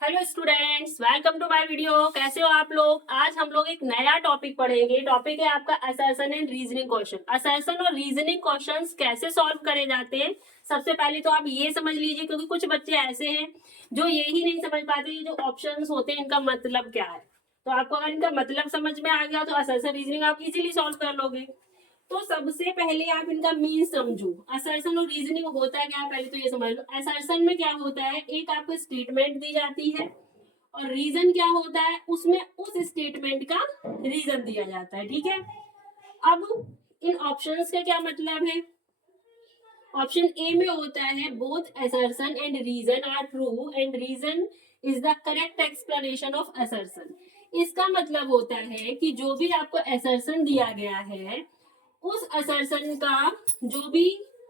Hello students, welcome to my video. कैसे हो आप लोग? आज हम लोग एक नया टॉपिक पढ़ेंगे। टॉपिक है आपका assertion and reasoning question. Assertion और रीजनिंग क्वेश्चंस कैसे सॉल्व करे जाते हैं, सबसे पहले तो आप ये समझ लीजिए, क्योंकि कुछ बच्चे ऐसे हैं जो यही नहीं समझ पाते जो ऑप्शंस होते हैं इनका मतलब क्या है। तो आपको अगर इनका मतलब समझ में आ गया तो असर्शन रीजनिंग आप इजीली सॉल्व कर लोगे। तो सबसे पहले आप इनका मीन समझो। असर्शन और रीजनिंग होता है क्या, पहले तो ये समझ लो। असर्शन में क्या होता है, एक आपको स्टेटमेंट दी जाती है और रीजन क्या होता है, उसमें उस स्टेटमेंट का रीजन दिया जाता है। ठीक है। अब इन ऑप्शंस का क्या मतलब है? ऑप्शन ए में होता है both assertion and reason are true and reason is the correct explanation of assertion. इसका मतलब होता है कि जो भी आपको असर्शन दिया गया है उस असर्शन का जो भी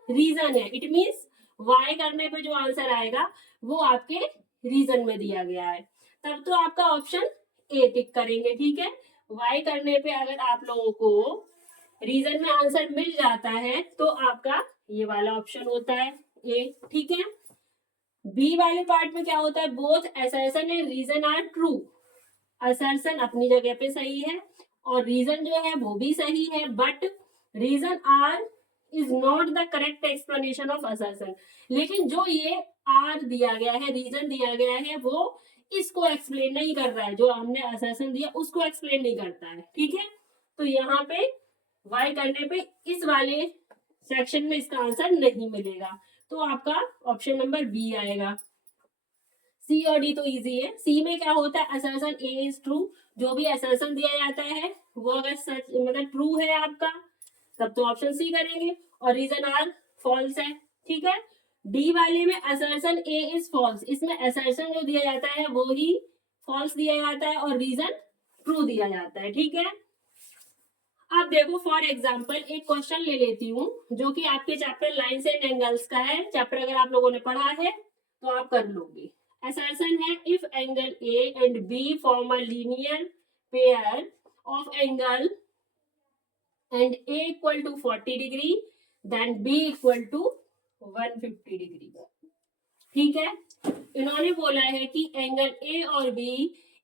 रीजन है, इट मीन्स वाई करने पे जो आंसर आएगा वो आपके रीजन में दिया गया है, तब तो आपका ऑप्शन ए टिक करेंगे। ठीक है। वाई करने पे अगर आप लोगों को रीजन में आंसर मिल जाता है तो आपका ये वाला ऑप्शन होता है ए। ठीक है। बी वाले पार्ट में क्या होता है, both assertion and reason are true. Assertion अपनी जगह पे सही है और रीजन जो है वो भी सही है, but reason R is not the correct explanation of assertion. लेकिन जो ये आर दिया गया है, रीजन दिया गया है, वो इसको एक्सप्लेन नहीं कर रहा है, जो हमने असर्शन दिया उसको एक्सप्लेन नहीं करता है। ठीक है। तो यहाँ पे वाई करने पे इस वाले सेक्शन में इसका आंसर नहीं मिलेगा, तो आपका ऑप्शन नंबर बी आएगा। सी और डी तो इजी है। सी में क्या होता है, असर्शन ए इज ट्रू। जो भी असर्शन दिया जाता है वो अगर सच मतलब ट्रू है आपका, तब तो ऑप्शन सी करेंगे और रीजन आर फॉल्स है। ठीक है। डी वाले में असर्शन ए इज फॉल्स, इसमें असर्शन जो दिया जाता है वो ही फॉल्स दिया जाता है और रीजन ट्रू दिया जाता है। ठीक है। अब देखो फॉर एग्जाम्पल एक क्वेश्चन ले लेती हूँ जो कि आपके चैप्टर लाइन्स एंड एंगल्स का है। चैप्टर अगर आप लोगों ने पढ़ा है तो आप कर लोगे। असर्शन है if angle A and B form a linear pair of angle and A equal to 40 degree then B equal to 150 degree. ठीक है। इन्होंने बोला है कि एंगल ए और बी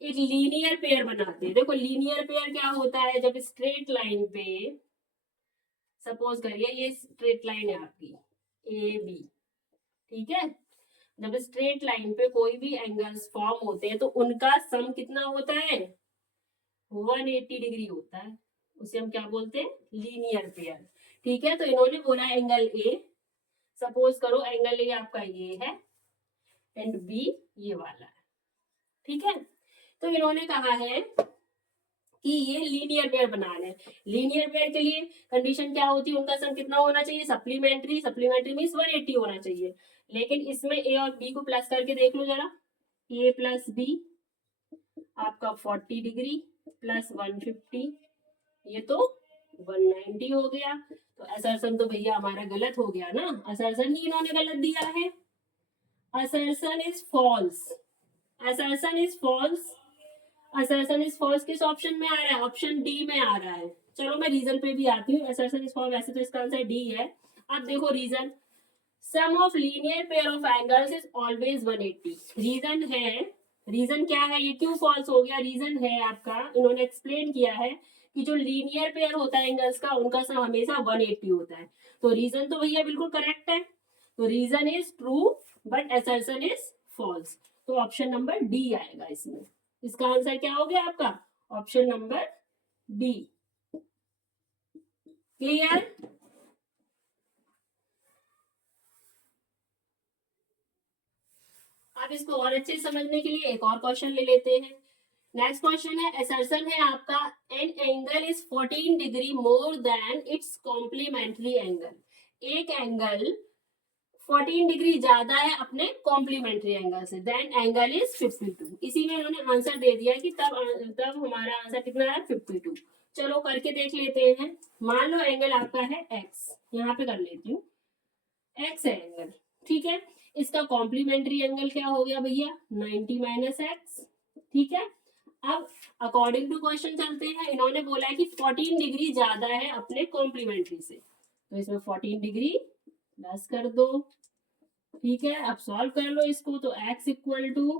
एक लीनियर पेयर बनाते हैं। देखो लीनियर पेयर क्या होता है, जब स्ट्रेट लाइन पे सपोज करिए ये स्ट्रेट लाइन है आपकी ए बी। ठीक है। जब स्ट्रेट लाइन पे कोई भी एंगल्स फॉर्म होते हैं तो उनका सम कितना होता है, 180 डिग्री होता है। उसे हम क्या बोलते हैं, लीनियर पेयर। ठीक है। तो इन्होंने बोला एंगल ए, सपोज करो एंगल ए आपका ये है एंड बी ये वाला है। ठीक है। तो इन्होंने कहा है कि ये लीनियर पेयर बनाना है। लीनियर पेयर के लिए कंडीशन क्या होती है, उनका सम कितना होना चाहिए, सप्लीमेंट्री। सप्लीमेंट्री मीन्स 180 होना चाहिए। लेकिन इसमें ए और बी को प्लस करके देख लो जरा। ए प्लस बी आपका 40 डिग्री प्लस 150, ये तो 190 हो गया। तो असर्शन तो भैया हमारा गलत हो गया ना, असर्शन ही इन्होंने गलत दिया है। Assertion is false. Assertion is false. Assertion is false किस ऑप्शन में आ रहा है, ऑप्शन डी में आ रहा है। चलो मैं रीजन पे भी आती हूँ। असर्शन इज फॉल्स, वैसे तो इसका आंसर डी है। अब देखो reason, sum of linear pair of angles is always 180। Reason है, रीजन क्या है, ये क्यों फॉल्स हो गया, रीजन है आपका, इन्होंने एक्सप्लेन किया है कि जो लीनियर पेयर होता है एंगल्स का उनका सम हमेशा 180 होता है। तो रीजन तो भैया बिल्कुल करेक्ट है। तो reason is true but assertion is false. तो ऑप्शन नंबर डी आएगा इसमें। इसका आंसर क्या हो गया आपका, ऑप्शन नंबर डी। क्लियर? आप इसको और अच्छे से समझने के लिए एक और क्वेश्चन ले लेते हैं। नेक्स्ट क्वेश्चन है, असर्शन है आपका an angle is 14 degree more than its complementary angle. एक एंगल 14 डिग्री ज्यादा है अपने कॉम्प्लीमेंट्री एंगल से, देन एंगल इज 52। इसी में उन्होंने आंसर दे दिया कि तब हमारा आंसर कितना है, 52। चलो करके देख लेते हैं। मान लो एंगल आपका है एक्स, यहाँ पे कर लेती हूँ, एक्स है एंगल। ठीक है। इसका कॉम्प्लीमेंट्री एंगल क्या हो गया भैया, 90 माइनस एक्स। ठीक है। अब अकॉर्डिंग टू क्वेश्चन चलते हैं। इन्होंने बोला है कि 14 डिग्री ज्यादा है अपने कॉम्प्लीमेंट्री से, तो इसमें 14 डिग्री प्लस कर दो। ठीक है। अब सॉल्व कर लो इसको, तो x equal to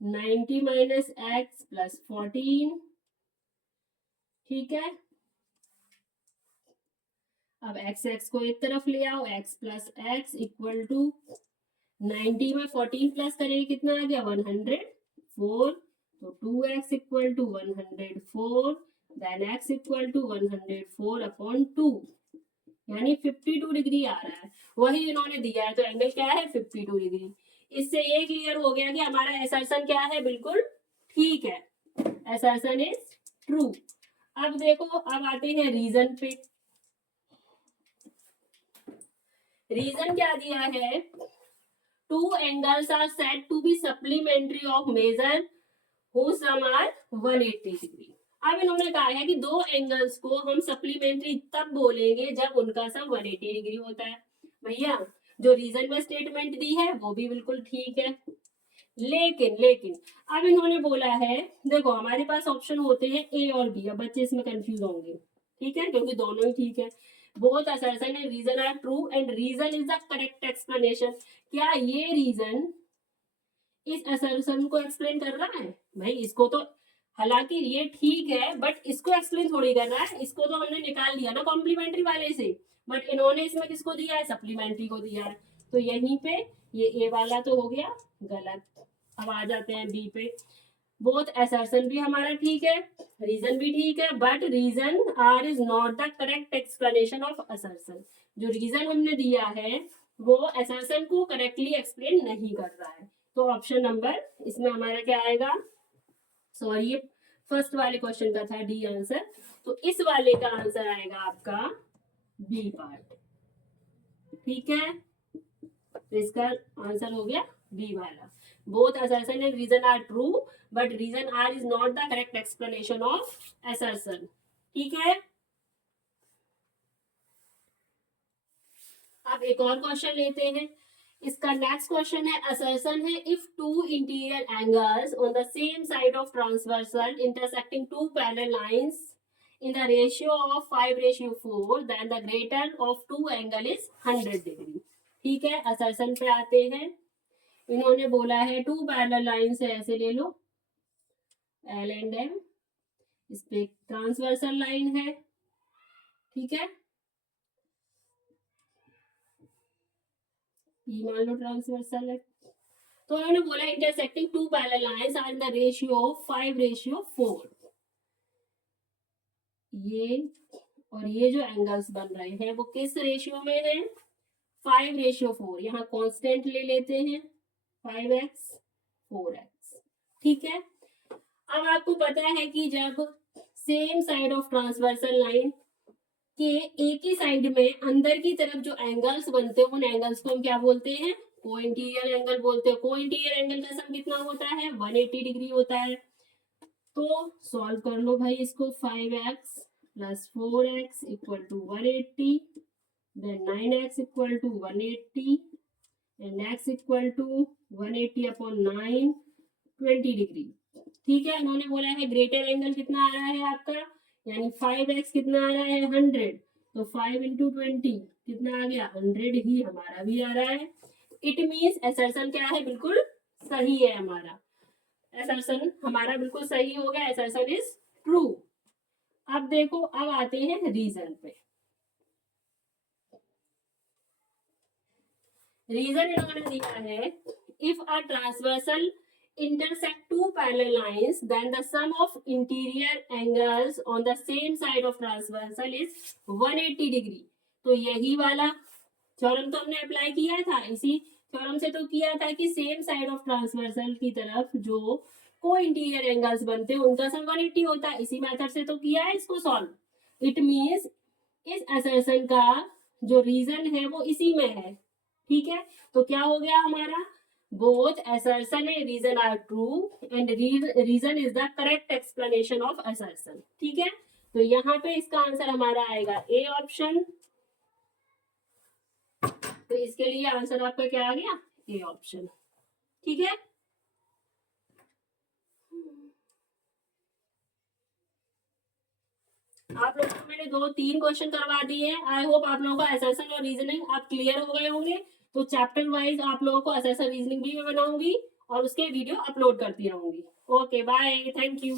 90 minus x plus 14, ठीक है। अब एक्स को एक तरफ ले आओ, x plus x equal to 90 में 14 प्लस करेंगे कितना आ गया 104, तो 2x equal to 104, then x equal to 104 upon 2, यानी 52 डिग्री आ रहा है, वही इन्होंने दिया है, तो एंगल क्या है 52 डिग्री। इससे ये क्लियर हो गया कि हमारा असर्शन क्या है, बिल्कुल ठीक है, असर्शन इज ट्रू। अब देखो, अब आते हैं रीजन पे। रीजन क्या दिया है, two angles are said to be supplementary of measure whose sum are 180 degree. अब इन्होंने कहा है कि दो एंगल्स को हम सप्लीमेंट्री तब बोलेंगे जब उनका सम 180 डिग्री होता है। भैया जो रीजन में स्टेटमेंट दी है वो भी बिल्कुल ठीक है, लेकिन लेकिन अब इन्होंने बोला है, देखो हमारे पास ऑप्शन होते हैं ए और बी, अब बच्चे इसमें कंफ्यूज होंगे, ठीक है, क्योंकि दोनों ही ठीक है। Both assertion and reason are true and reason is the correct explanation. क्या ये रीजन इस असर्शन को एक्सप्लेन कर रहा है? भाई इसको तो, हालांकि ये ठीक है बट इसको एक्सप्लेन थोड़ी कर रहा है, इसको तो हमने निकाल लिया ना कॉम्प्लीमेंट्री वाले से, बट इन्होंने इसमें किसको दिया है, सप्लीमेंट्री को दिया है। तो यहीं पे ये ए वाला तो हो गया गलत। अब आ जाते हैं बी पे। बोथ असर्शन भी हमारा ठीक है, रीजन भी ठीक है, but reason R is not the correct explanation of assertion. जो रीजन हमने दिया है वो असर्शन को करेक्टली एक्सप्लेन नहीं कर रहा है। तो ऑप्शन नंबर इसमें हमारा क्या आएगा, सॉरी ये फर्स्ट वाले क्वेश्चन का था डी आंसर, तो इस वाले का आंसर आएगा आपका बी पार्ट, ठीक है। तो इसका आंसर हो गया बी वाला। Both assertion and reason are true but reason R is not the correct explanation of assertion, ठीक है। अब एक और क्वेश्चन लेते हैं। इसका नेक्स्ट क्वेश्चन है, असर्शन है if two interior angles on the same side of transversal intersecting two parallel lines in the ratio of 5:4 then the greater of two angle is 100 degree, ठीक है। असर्शन पे आते हैं, इन्होंने बोला है टू पैरेलल लाइन से ऐसे ले लो एल एंड एम, इस पे ट्रांसवर्सल लाइन है, ठीक है, ये मान लो ट्रांसवर्सल है। तो उन्होंने बोला intersecting two parallel lines are in the ratio 5:4, ये और ये जो एंगल्स बन रहे हैं वो किस रेशियो में है, 5:4। यहाँ कांस्टेंट ले लेते हैं 5x 4x, ठीक है। अब आपको पता है कि जब same side of transversal line के एक ही साइड में अंदर की तरफ जो एंगल्स बनते हैं उन एंगल्स को हम क्या बोलते हैं, को इंटीरियर एंगल बोलते हैं। को इंटीरियर एंगल का सम कितना होता है 180 डिग्री होता है। तो सॉल्व कर लो भाई इसको, 5x plus 4x equal to 180, then 9x equal to 180 and x equal to 180 upon 9, 20 degree, ठीक है। इन्होंने बोला है ग्रेटर एंगल कितना आ रहा है आपका, यानी 5x कितना आ रहा है 100, तो 5 इंटू 20 कितना आ गया 100 ही हमारा भी आ रहा है। इट मीन्स असर्शन क्या है, बिल्कुल सही है हमारा, असर्शन हमारा बिल्कुल सही हो गया, असर्शन इज ट्रू। अब देखो, अब आते हैं रीजन पे। रीजन इन्होंने दिया है if a transversal intersect two parallel lines then the sum of interior angles on the same side of transversal is 180 degree. तो यही वाला थ्योरम तो हमने अप्लाई किया था, इसी थ्योरम से तो किया था कि सेम साइड ऑफ ट्रांसवर्सल की तरफ जो को इंटीरियर एंगल्स बनते हैं उनका सम 180 होता है, इसी मेथड से तो किया है इसको सॉल्व। इट मीन्स इस असर्शन का जो रीजन है वो इसी में है, ठीक है। तो क्या हो गया हमारा, both assertion and reason are true and reason is the correct explanation of assertion, ठीक है। तो यहाँ पे इसका आंसर हमारा आएगा ए ऑप्शन, तो इसके लिए आंसर आपका क्या आ गया, ए ऑप्शन, ठीक है। आप लोगों को मैंने 2-3 क्वेश्चन करवा दिए हैं, आई होप आप लोगों को असर्शन और रीजनिंग आप क्लियर हो गए होंगे। तो चैप्टर वाइज आप लोगों को असर्शन रीजनिंग भी मैं बनाऊंगी और उसके वीडियो अपलोड करती रहूंगी। Okay bye, thank you.